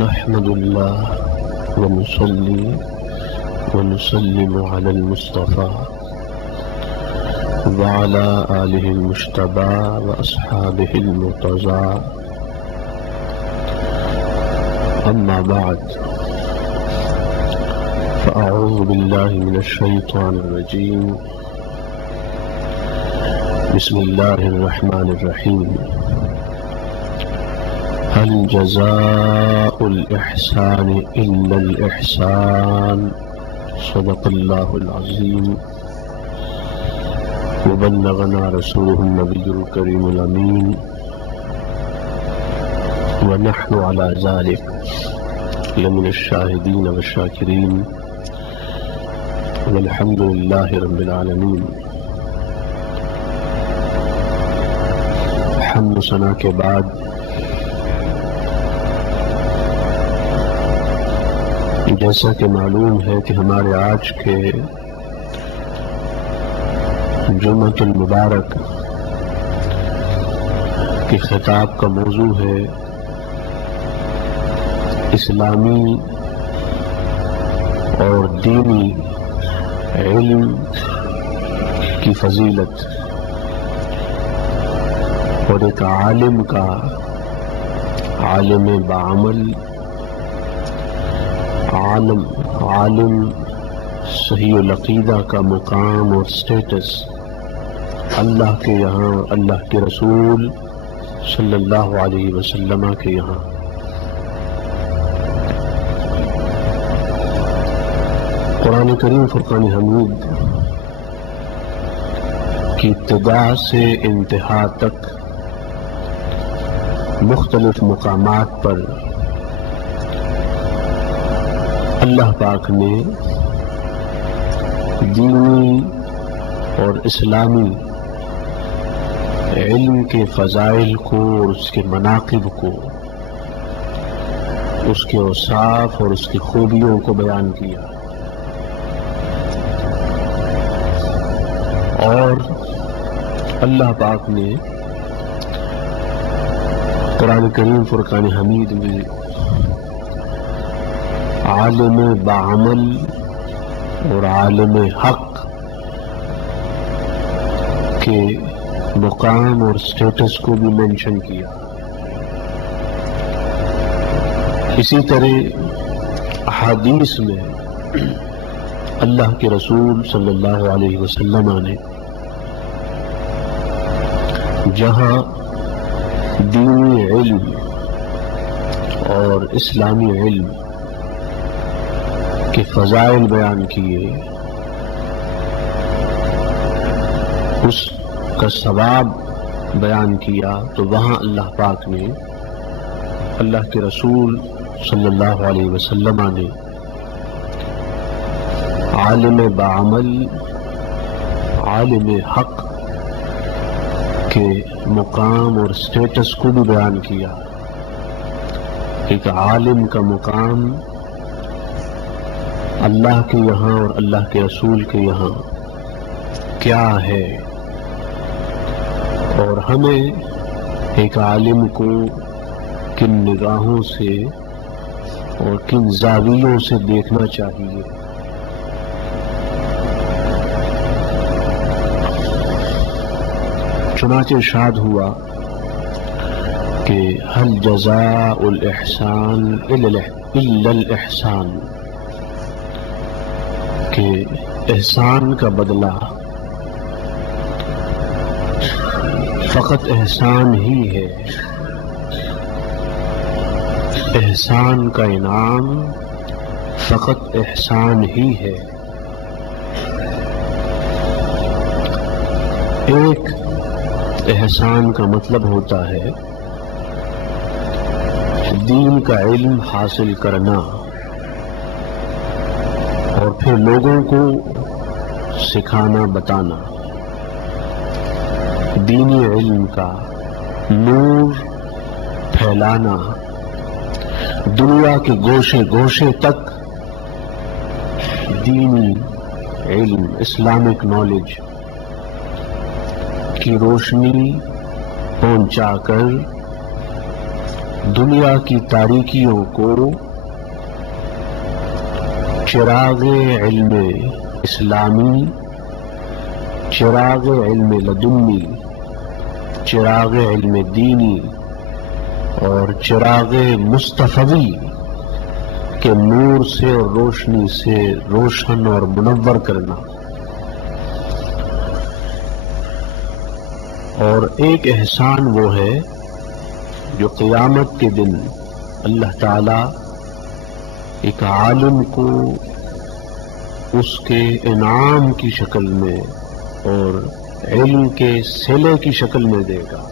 نحمد الله ونصلي ونسلم على المصطفى وعلى آله المجتبى وأصحابه المرتضى. أما بعد، فأعوذ بالله من الشيطان الرجيم. بسم الله الرحمن الرحيم. هل جزاء الإحسان إلا الإحسان؟ صدق الله العظيم وبلغنا رسوله النبي الكريم الأمين، ونحن على ذلك لمن الشاهدين والشاكرين، والحمد لله رب العالمين. حمد و ثنا کے بعد جیسا کہ معلوم ہے کہ ہمارے آج کے جمعۃ المبارک کے خطاب کا موضوع ہے اسلامی اور دینی علم کی فضیلت، اور ایک عالم کا، عالم بعمل، عالم صحیح العقیدہ کا مقام اور سٹیٹس اللہ کے یہاں، اللہ کے رسول صلی اللہ علیہ وسلم کے یہاں۔ قرآن کریم فرقان حمید کی ابتدا سے انتہا تک مختلف مقامات پر اللہ پاک نے دینی اور اسلامی علم کے فضائل کو اور اس کے مناقب کو، اس کے اوصاف اور اس کی خوبیوں کو بیان کیا، اور اللہ پاک نے قرآن کریم فرقان حمید میں عالم بعمل اور عالم حق کے مقام اور سٹیٹس کو بھی مینشن کیا۔ اسی طرح احادیث میں اللہ کے رسول صلی اللہ علیہ وسلم نے جہاں دینی علم اور اسلامی علم کے فضائل بیان کیے، اس کا ثواب بیان کیا، تو وہاں اللہ پاک نے، اللہ کے رسول صلی اللہ علیہ وسلم نے عالم بعمل، عالم حق کے مقام اور سٹیٹس کو بھی بیان کیا۔ ایک عالم کا مقام اللہ کے یہاں اور اللہ کے رسول کے یہاں کیا ہے، اور ہمیں ایک عالم کو کن نگاہوں سے اور کن زاویوں سے دیکھنا چاہیے۔ چنانچہ ارشاد ہوا کہ هل جزاء الإحسان إلا الإحسان، کہ احسان کا بدلہ فقط احسان ہی ہے، احسان کا انعام فقط احسان ہی ہے۔ ایک احسان کا مطلب ہوتا ہے دین کا علم حاصل کرنا اور پھر لوگوں کو سکھانا، بتانا، دینی علم کا نور پھیلانا، دنیا کے گوشے گوشے تک دینی علم، اسلامک نالج کی روشنی پہنچا کر دنیا کی تاریکیوں کو چراغ علم اسلامی، چراغ علم لدنی، چراغ علم دینی اور چراغ مصطفی کے نور سے اور روشنی سے روشن اور منور کرنا. اور ایک احسان وہ ہے جو قیامت کے دن اللہ تعالی ایک عالم کو اس کے انعام کی شکل میں اور علم کے صلے کی شکل میں دے گا،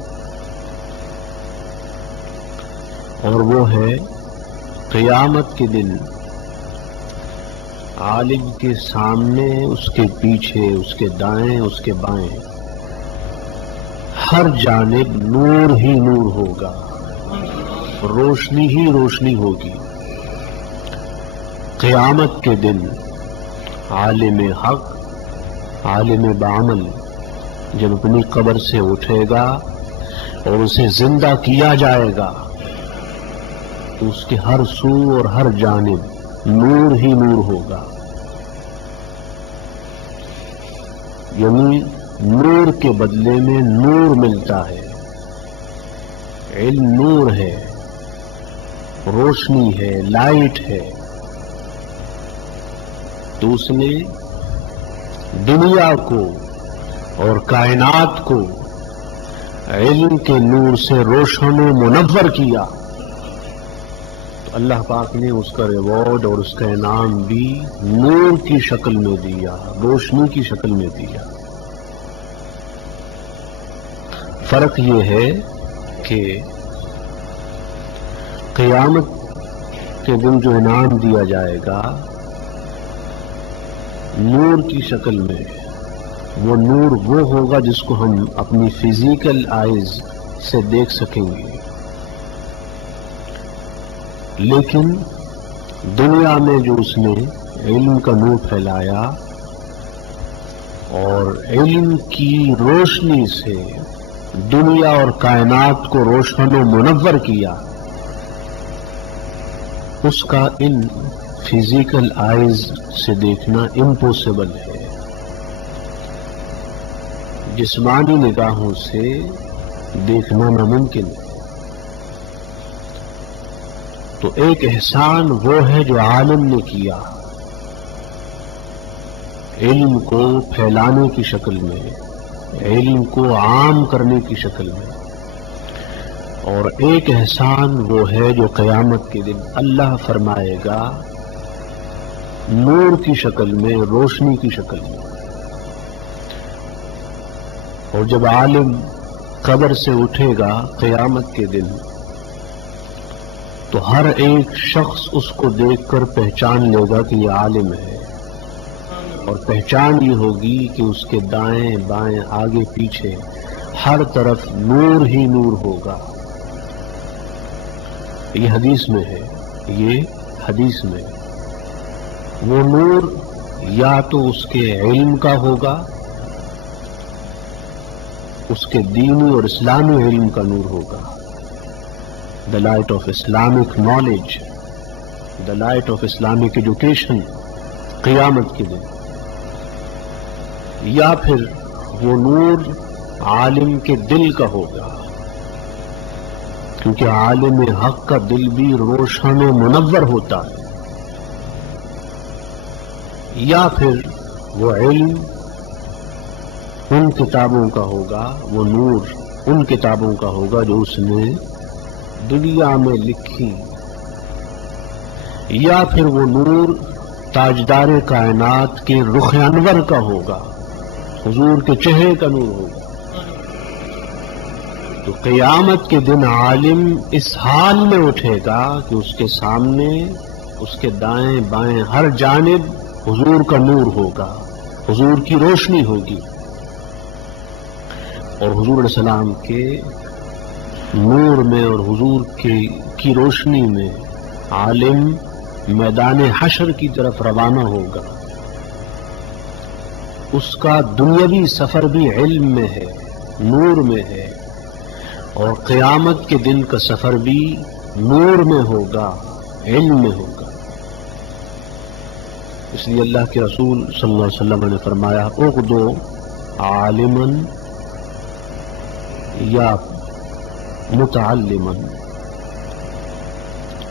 اور وہ ہے قیامت کے دن عالم کے سامنے، اس کے پیچھے، اس کے دائیں، اس کے بائیں ہر جانب نور ہی نور ہوگا، روشنی ہی روشنی ہوگی. قیامت کے دن عالم حق، عالم بعمل جب اپنی قبر سے اٹھے گا اور اسے زندہ کیا جائے گا تو اس کے ہر سو اور ہر جانب نور ہی نور ہوگا. یعنی نور کے بدلے میں نور ملتا ہے. علم نور ہے، روشنی ہے، لائٹ ہے. تو اس نے دنیا کو اور کائنات کو علم کے نور سے روشن و منور کیا. تو اللہ پاک نے اس کا ریوارڈ اور اس کا انعام بھی نور کی شکل میں دیا، روشنی کی شکل میں دیا. فرق یہ ہے کہ قیامت کے دن جو انعام دیا جائے گا نور کی شکل میں، وہ نور وہ ہوگا جس کو ہم اپنی فزیکل آئیز سے دیکھ سکیں گے. لیکن دنیا میں جو اس نے علم کا نور پھیلایا اور علم کی روشنی سے دنیا اور کائنات کو روشن و منور کیا، اس کا ان فزیکل آئیز سے دیکھنا امپوسیبل ہے. جسمانی نگاہوں سے دیکھنا ناممکن ہے. تو ایک احسان وہ ہے جو عالم نے کیا، علم کو پھیلانے کی شکل میں، علم کو عام کرنے کی شکل میں. اور ایک احسان وہ ہے جو قیامت کے دن اللہ فرمائے گا نور کی شکل میں، روشنی کی شکل میں. اور جب عالم قبر سے اٹھے گا قیامت کے دن تو ہر ایک شخص اس کو دیکھ کر پہچان لے گا کہ یہ عالم ہے. اور پہچان یہ ہوگی کہ اس کے دائیں بائیں آگے پیچھے ہر طرف نور ہی نور ہوگا. یہ حدیث میں ہے، یہ حدیث میں ہے. وہ نور یا تو اس کے علم کا ہوگا، اس کے دینی اور اسلامی علم کا نور ہوگا. The light of Islamic knowledge, the light of Islamic education قیامت کے دن. یا پھر وہ نور عالم کے دل کا ہوگا، کیونکہ عالم حق کا دل بھی روشن و منور ہوتا ہے. یا پھر وہ علم ان کتابوں کا ہوگا، وہ نور ان کتابوں کا ہوگا جو اس نے دنیا میں لکھی. یا پھر وہ نور تاجدار کائنات کے رخ انور کا ہوگا، حضور کے چہرے کا نور ہوگا. تو قیامت کے دن عالم اس حال میں اٹھے گا کہ اس کے سامنے، اس کے دائیں بائیں ہر جانب حضور کا نور ہوگا، حضور کی روشنی ہوگی. اور حضور علیہ السلام کے نور میں اور حضور کی روشنی میں عالم میدان حشر کی طرف روانہ ہوگا. اس کا دنیاوی سفر بھی علم میں ہے، نور میں ہے، اور قیامت کے دن کا سفر بھی نور میں ہوگا، علم میں ہوگا۔ اس لیے اللہ کے رسول صلی اللہ علیہ وسلم نے فرمایا اغدو عالما یا متعلما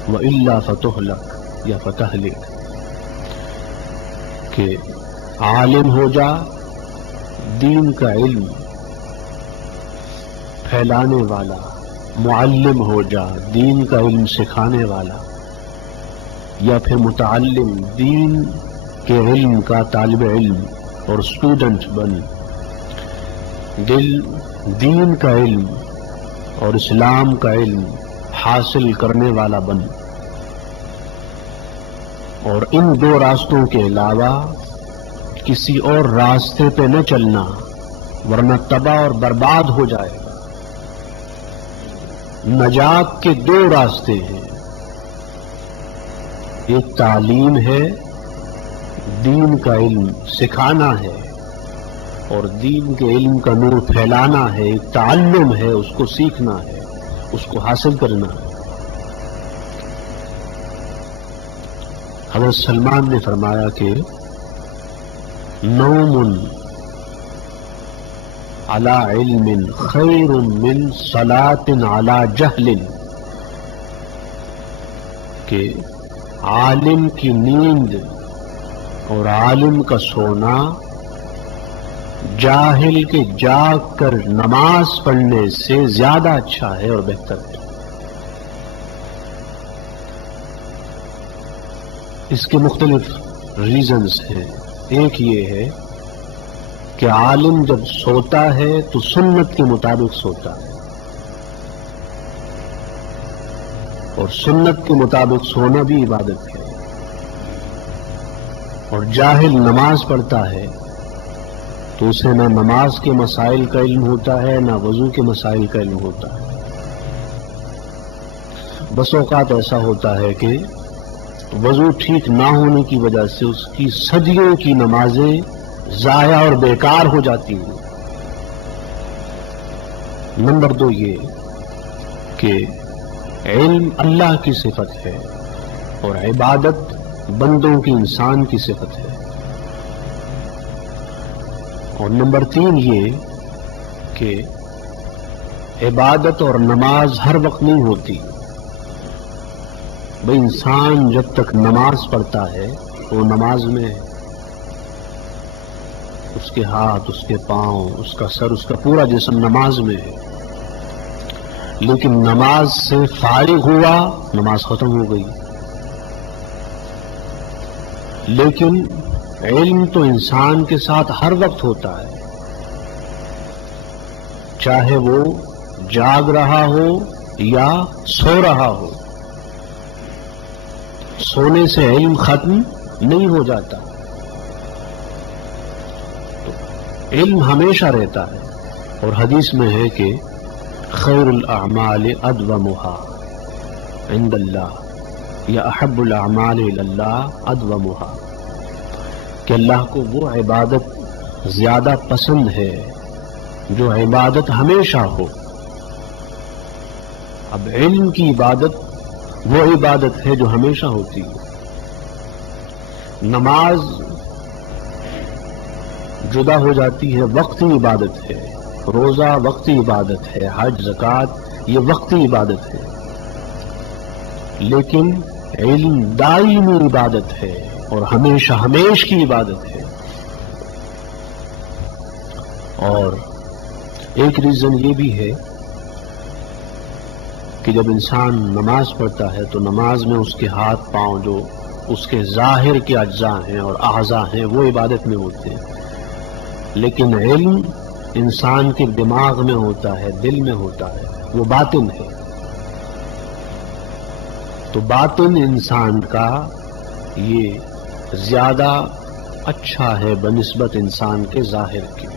وإلا فتہلک یا فتہلک، کہ عالم ہو جا، دین کا علم پھیلانے والا، معلم ہو جا، دین کا علم سکھانے والا، یا پھر متعلم، دین کے علم کا طالب علم اور اسٹوڈنٹ بن، دین کا علم اور اسلام کا علم حاصل کرنے والا بن، اور ان دو راستوں کے علاوہ کسی اور راستے پہ نہ چلنا، ورنہ تباہ اور برباد ہو جائے گا۔ نجات کے دو راستے ہیں، ایک تعلیم ہے، دین کا علم سکھانا ہے اور دین کے علم کا نور پھیلانا ہے، ایک تعلم ہے، اس کو سیکھنا ہے، اس کو حاصل کرنا ہے۔ حضرت سلمان نے فرمایا کہ نوم علی علم خیر من صلاۃ علی جہل، کہ عالم کی نیند اور عالم کا سونا جاہل کے جاگ کر نماز پڑھنے سے زیادہ اچھا ہے اور بہتر ہے۔ اس کے مختلف ریزنز ہیں۔ ایک یہ ہے کہ عالم جب سوتا ہے تو سنت کے مطابق سوتا ہے، اور سنت کے مطابق سونا بھی عبادت ہے، اور جاہل نماز پڑھتا ہے تو اسے نہ نماز کے مسائل کا علم ہوتا ہے نہ وضو کے مسائل کا علم ہوتا ہے۔ بس اوقات ایسا ہوتا ہے کہ وضو ٹھیک نہ ہونے کی وجہ سے اس کی صدیوں کی نمازیں ضائع اور بیکار ہو جاتی ہیں۔ نمبر 2 یہ کہ علم اللہ کی صفت ہے اور عبادت بندوں کی، انسان کی صفت ہے۔ اور نمبر 3 یہ کہ عبادت اور نماز ہر وقت نہیں ہوتی۔ بھئی انسان جب تک نماز پڑھتا ہے وہ نماز میں ہے، اس کے ہاتھ، اس کے پاؤں، اس کا سر، اس کا پورا جسم نماز میں ہے، لیکن نماز سے فارغ ہوا، نماز ختم ہو گئی۔ لیکن علم تو انسان کے ساتھ ہر وقت ہوتا ہے، چاہے وہ جاگ رہا ہو یا سو رہا ہو۔ سونے سے علم ختم نہیں ہو جاتا، علم ہمیشہ رہتا ہے۔ اور حدیث میں ہے کہ خیر الاعمال ادومها عند اللہ یا احب الاعمال الی اللہ ادومها، کہ اللہ کو وہ عبادت زیادہ پسند ہے جو عبادت ہمیشہ ہو۔ اب علم کی عبادت وہ عبادت ہے جو ہمیشہ ہوتی ہے۔ نماز جدا ہو جاتی ہے، وقتی عبادت ہے، روزہ وقتی عبادت ہے، حج زکوٰۃ یہ وقتی عبادت ہے، لیکن علم دائمی عبادت ہے اور ہمیشہ ہمیش کی عبادت ہے۔ اور ایک ریزن یہ بھی ہے کہ جب انسان نماز پڑھتا ہے تو نماز میں اس کے ہاتھ پاؤں جو اس کے ظاہر کے اجزاء ہیں اور اعضاء ہیں وہ عبادت میں ہوتے ہیں، لیکن علم انسان کے دماغ میں ہوتا ہے، دل میں ہوتا ہے، وہ باطن ہے۔ تو باطن انسان کا یہ زیادہ اچھا ہے بنسبت انسان کے ظاہر کے۔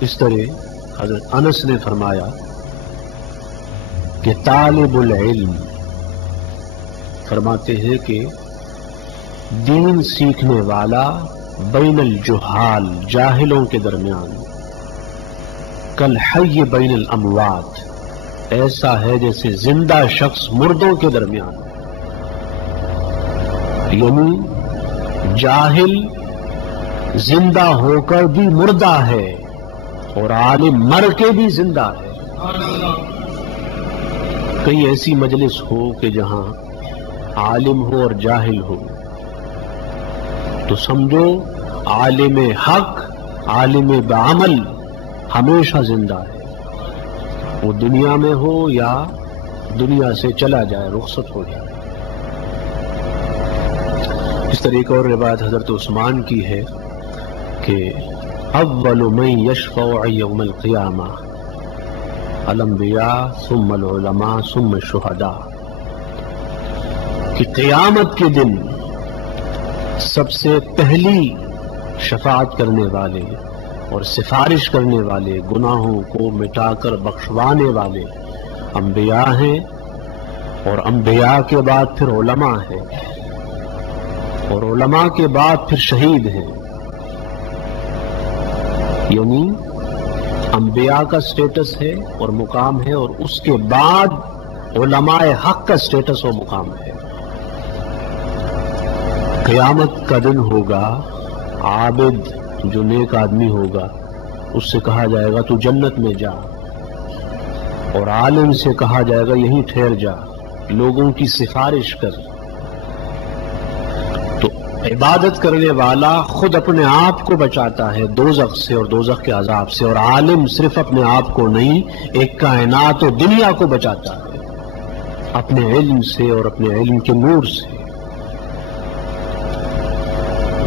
اس طرح حضرت انس نے فرمایا کہ طالب العلم فرماتے ہیں کہ دین سیکھنے والا بین الجہال جاہلوں کے درمیان، کالحی بین الاموات ایسا ہے جیسے زندہ شخص مردوں کے درمیان، یعنی جاہل زندہ ہو کر بھی مردہ ہے اور عالم مر کے بھی زندہ ہے۔ کئی ایسی مجلس ہو کہ جہاں عالم ہو اور جاہل ہو تو سمجھو عالم حق، عالم بعمل ہمیشہ زندہ ہے، وہ دنیا میں ہو یا دنیا سے چلا جائے، رخصت ہو جائے۔ اس طرح ایک اور روایت حضرت عثمان کی ہے کہ اول من یشفع یوم القیامہ الانبیاء ثم العلماء ثم الشہداء، کہ قیامت کے دن سب سے پہلی شفاعت کرنے والے اور سفارش کرنے والے، گناہوں کو مٹا کر بخشوانے والے انبیاء ہیں، اور انبیاء کے بعد پھر علماء ہیں، اور علماء کے بعد پھر شہید ہیں۔ یعنی انبیاء کا سٹیٹس ہے اور مقام ہے، اور اس کے بعد علماء حق کا سٹیٹس اور مقام ہے۔ قیامت کا دن ہوگا، عابد جو نیک آدمی ہوگا اس سے کہا جائے گا تو جنت میں جا، اور عالم سے کہا جائے گا یہیں ٹھہر جا، لوگوں کی سفارش کر۔ تو عبادت کرنے والا خود اپنے آپ کو بچاتا ہے دوزخ سے اور دوزخ کے عذاب سے، اور عالم صرف اپنے آپ کو نہیں، ایک کائنات و دنیا کو بچاتا ہے اپنے علم سے اور اپنے علم کے نور سے۔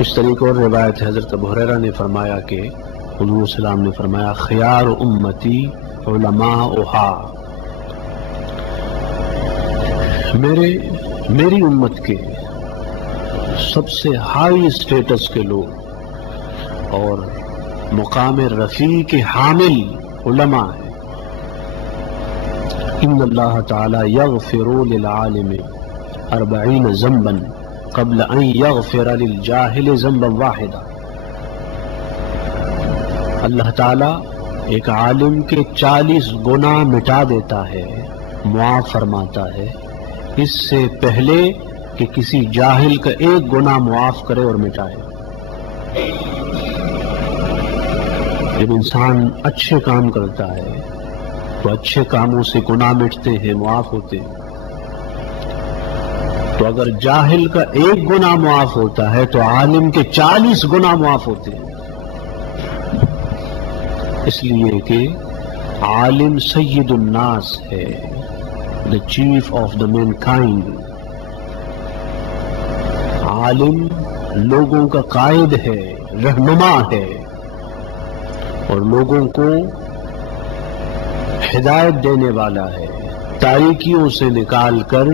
اس طریقے اور روایت حضرت ابو ہریرہ نے فرمایا کہ حضور صلی اللہ علیہ وسلم نے فرمایا خیار امتی علماؤہا، میری امت کے سب سے ہائی اسٹیٹس کے لوگ اور مقام رفیع کے حامل علماء ہیں۔ ان اللہ تعالی یغفر للعالم 40 ذنبا قبل ان یغفر للجاہل ذنبا واحدا۔ اللہ تعالی ایک عالم کے 40 گناہ مٹا دیتا ہے، معاف فرماتا ہے، اس سے پہلے کہ کسی جاہل کا ایک گناہ معاف کرے اور مٹائے۔ جب انسان اچھے کام کرتا ہے تو اچھے کاموں سے گناہ مٹتے ہیں، معاف ہوتے ہیں۔ تو اگر جاہل کا ایک گناہ معاف ہوتا ہے تو عالم کے 40 گناہ معاف ہوتے ہیں، اس لیے کہ عالم سید الناس ہے، the chief of the mankind۔ عالم لوگوں کا قائد ہے، رہنما ہے، اور لوگوں کو ہدایت دینے والا ہے، تاریکیوں سے نکال کر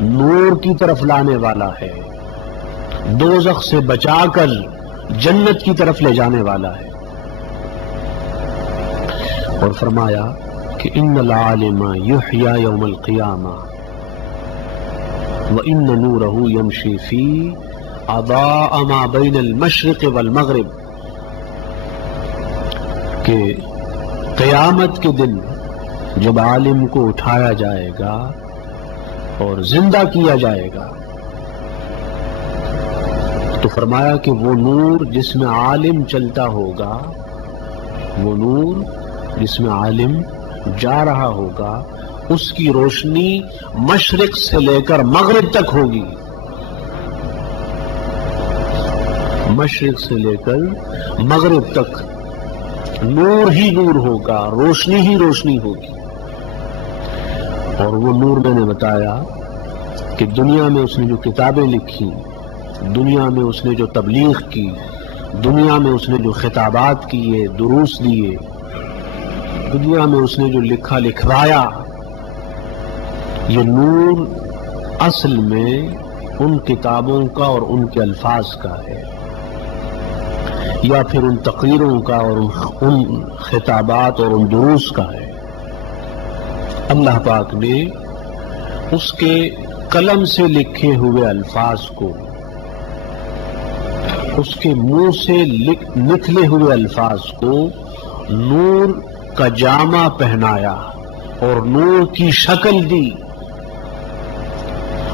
نور کی طرف لانے والا ہے، دوزخ سے بچا کر جنت کی طرف لے جانے والا ہے۔ اور فرمایا کہ ان العالم یحیی یوم القیامہ وان نورہ یمشی فی اضاء ما بین المشرق والمغرب، کہ قیامت کے دن جب عالم کو اٹھایا جائے گا اور زندہ کیا جائے گا تو فرمایا کہ وہ نور جس میں عالم چلتا ہوگا، وہ نور جس میں عالم جا رہا ہوگا، اس کی روشنی مشرق سے لے کر مغرب تک ہوگی، مشرق سے لے کر مغرب تک نور ہی نور ہوگا، روشنی ہی روشنی ہوگی۔ اور وہ نور میں نے بتایا کہ دنیا میں اس نے جو کتابیں لکھی، دنیا میں اس نے جو تبلیغ کی، دنیا میں اس نے جو خطابات کیے، دروس دیے، دنیا میں اس نے جو لکھا لکھوایا، یہ نور اصل میں ان کتابوں کا اور ان کے الفاظ کا ہے، یا پھر ان تقریروں کا اور ان خطابات اور ان دروس کا ہے۔ اللہ پاک نے اس کے قلم سے لکھے ہوئے الفاظ کو، اس کے منہ سے نکلے ہوئے الفاظ کو نور کا جامہ پہنایا، اور نور کی شکل دی.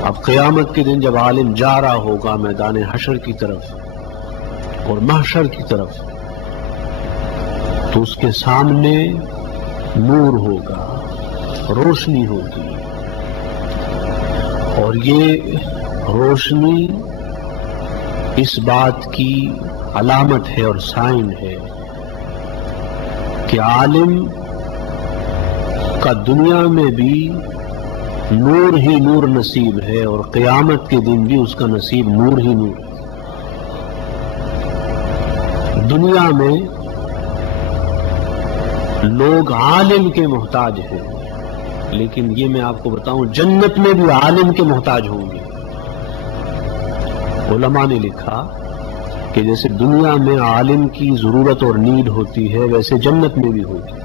اب قیامت کے دن جب عالم جا رہا ہوگا میدان حشر کی طرف اور محشر کی طرف تو اس کے سامنے نور ہوگا، روشنی ہوگی، اور یہ روشنی اس بات کی علامت ہے اور سائن ہے کہ عالم کا دنیا میں بھی نور ہی نور نصیب ہے اور قیامت کے دن بھی اس کا نصیب نور ہی نور ہے. دنیا میں لوگ عالم کے محتاج ہیں، لیکن یہ میں آپ کو بتاؤں جنت میں بھی عالم کے محتاج ہوں گے. علماء نے لکھا کہ جیسے دنیا میں عالم کی ضرورت اور نیڈ ہوتی ہے ویسے جنت میں بھی ہوگی.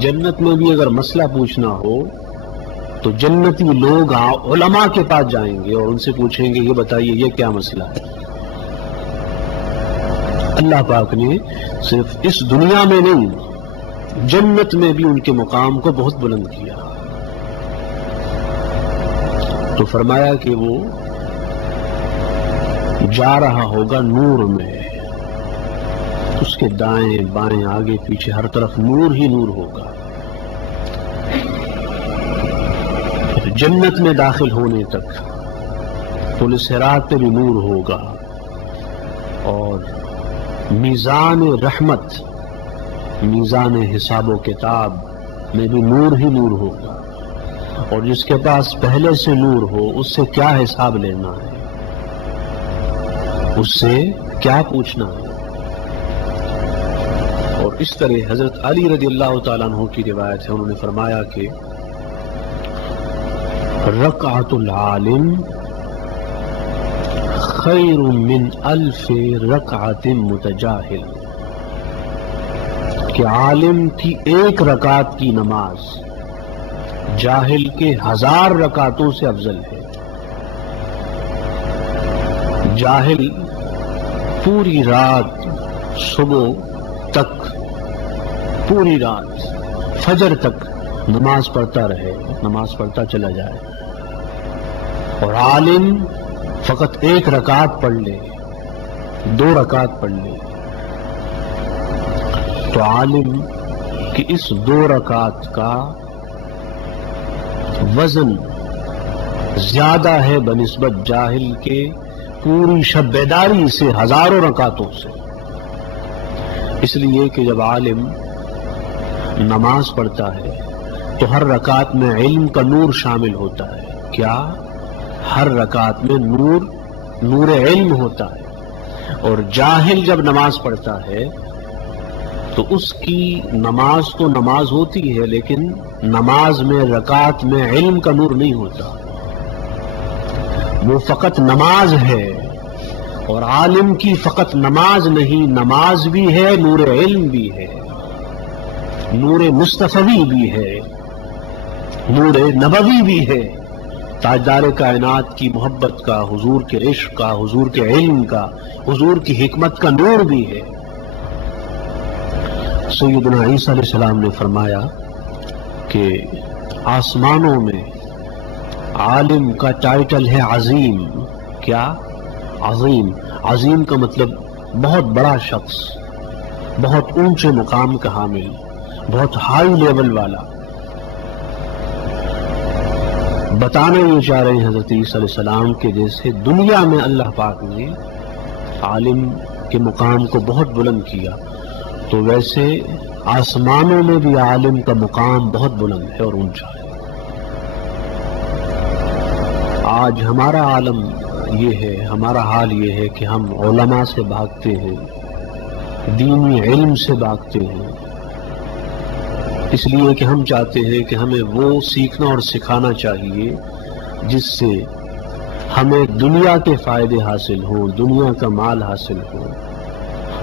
جنت میں بھی اگر مسئلہ پوچھنا ہو تو جنتی لوگ علماء کے پاس جائیں گے اور ان سے پوچھیں گے یہ بتائیے یہ کیا مسئلہ ہے. اللہ پاک نے صرف اس دنیا میں نہیں جنت میں بھی ان کے مقام کو بہت بلند کیا. تو فرمایا کہ وہ جا رہا ہوگا نور میں، اس کے دائیں بائیں آگے پیچھے ہر طرف نور ہی نور ہوگا. جنت میں داخل ہونے تک پل صراط پہ بھی نور ہوگا، اور میزان رحمت، میزان حساب و کتاب میں بھی نور ہی نور ہوگا. اور جس کے پاس پہلے سے نور ہو اس سے کیا حساب لینا ہے، اس سے کیا پوچھنا ہے. اور اس طرح حضرت علی رضی اللہ تعالیٰ عنہ کی روایت ہے، انہوں نے فرمایا کہ رکعت العالم خیر من الف رکعت متجاہل، کہ عالم کی ایک رکعت کی نماز جاہل کے 1000 رکعتوں سے افضل ہے. جاہل پوری رات صبح تک، پوری رات فجر تک نماز پڑھتا رہے، نماز پڑھتا چلا جائے، اور عالم فقط ایک رکعت پڑھ لے، 2 رکعت پڑھ لے، تو عالم کی اس 2 رکعت کا وزن زیادہ ہے بنسبت جاہل کے پوری شب بیداری سے 1000 رکعتوں سے. اس لیے کہ جب عالم نماز پڑھتا ہے تو ہر رکعت میں علم کا نور شامل ہوتا ہے. کیا؟ ہر رکعت میں نور علم ہوتا ہے. اور جاہل جب نماز پڑھتا ہے تو اس کی نماز تو نماز ہوتی ہے، لیکن نماز میں رکعت میں علم کا نور نہیں ہوتا، وہ فقط نماز ہے. اور عالم کی فقط نماز نہیں، نماز بھی ہے، نور علم بھی ہے، نور مصطفی بھی ہے، نور نبوی بھی ہے، تاجدار کائنات کی محبت کا، حضور کے عشق کا، حضور کے علم کا، حضور کی حکمت کا نور بھی ہے. سیدنا عیسیٰ علیہ السلام نے فرمایا کہ آسمانوں میں عالم کا ٹائٹل ہے عظیم. کیا؟ عظیم. عظیم کا مطلب بہت بڑا شخص، بہت اونچے مقام کا حامل، بہت ہائی لیول والا. بتانا یہ چاہ رہے ہیں حضرت عیسیٰ علیہ السلام کہ جیسے دنیا میں اللہ پاک نے عالم کے مقام کو بہت بلند کیا، تو ویسے آسمانوں میں بھی عالم کا مقام بہت بلند ہے اور اونچا ہے. آج ہمارا عالم یہ ہے، ہمارا حال یہ ہے کہ ہم علماء سے بھاگتے ہیں، دینی علم سے بھاگتے ہیں، اس لیے کہ ہم چاہتے ہیں کہ ہمیں وہ سیکھنا اور سکھانا چاہیے جس سے ہمیں دنیا کے فائدے حاصل ہوں، دنیا کا مال حاصل ہو،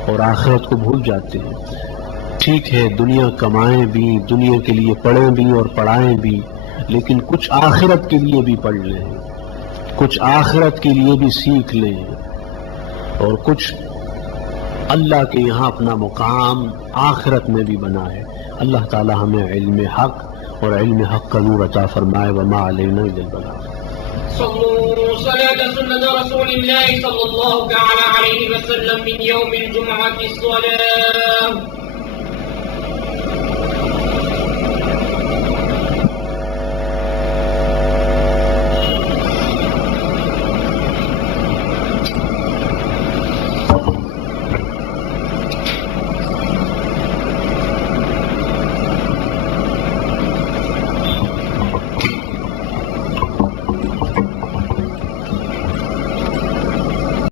اور آخرت کو بھول جاتے ہیں. ٹھیک ہے دنیا کمائیں بھی، دنیا کے لیے پڑھیں بھی اور پڑھائیں بھی، لیکن کچھ آخرت کے لیے بھی پڑھ لیں، کچھ آخرت کے لیے بھی سیکھ لیں، اور کچھ اللہ کے یہاں اپنا مقام آخرت میں بھی بنا ہے۔ اللہ تعالی ہمیں علم حق اور علم حق کا نور عطا فرمائے۔ وما علینا الا البلاغ۔ صلوا صلاة سنة رسول الله صلى الله تعالى عليه وسلم من يوم الجمعة الصلاة